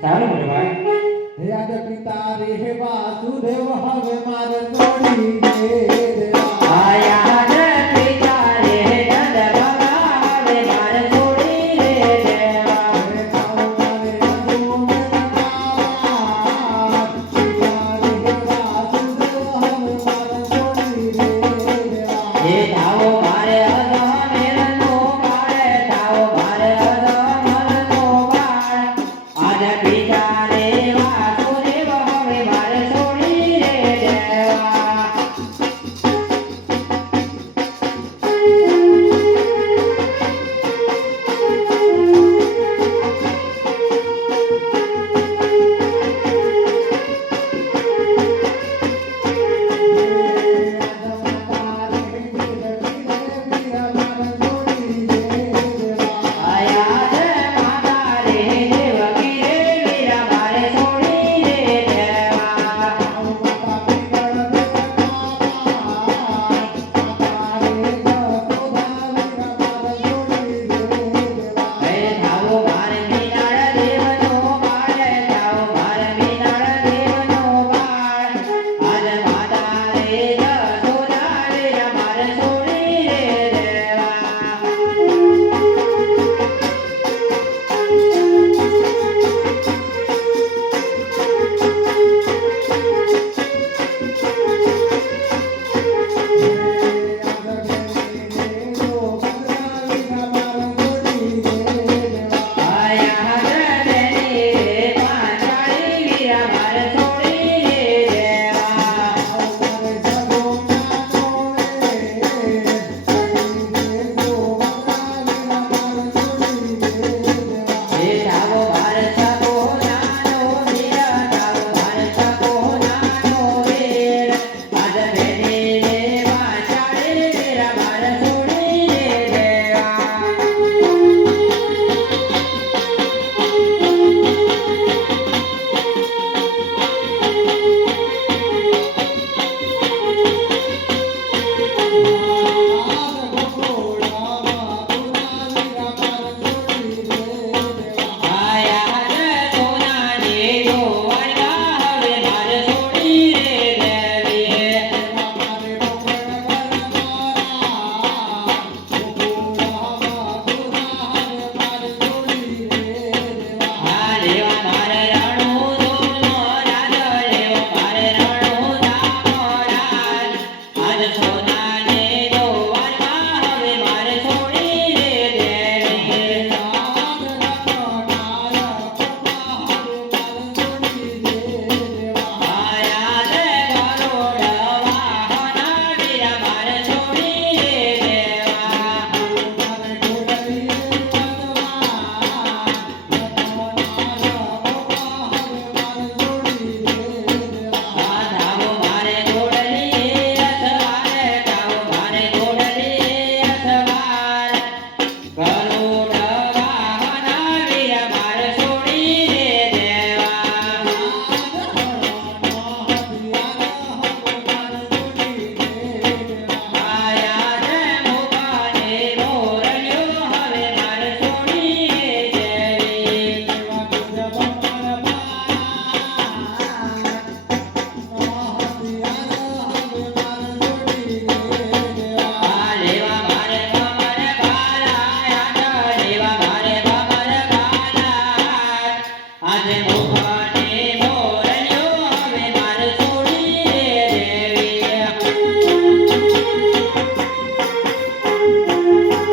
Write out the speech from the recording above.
સારું મને ભાઈ હે આજ પિતા રે હે વાસુદેવ હવે મારે તોડી દે દેવા આયા જ પિતા રે નંદ બાબા હવે મારે છોડી દે દેવા હે કાઉ મારે અજુ મેરા પિતા રે હે વાસુદેવ હવે મારે તોડી દે દેવા હે તાવો મારે અધો મેરનો પાડે તાવો મારે અધો મનનો પાડ આજ પિતા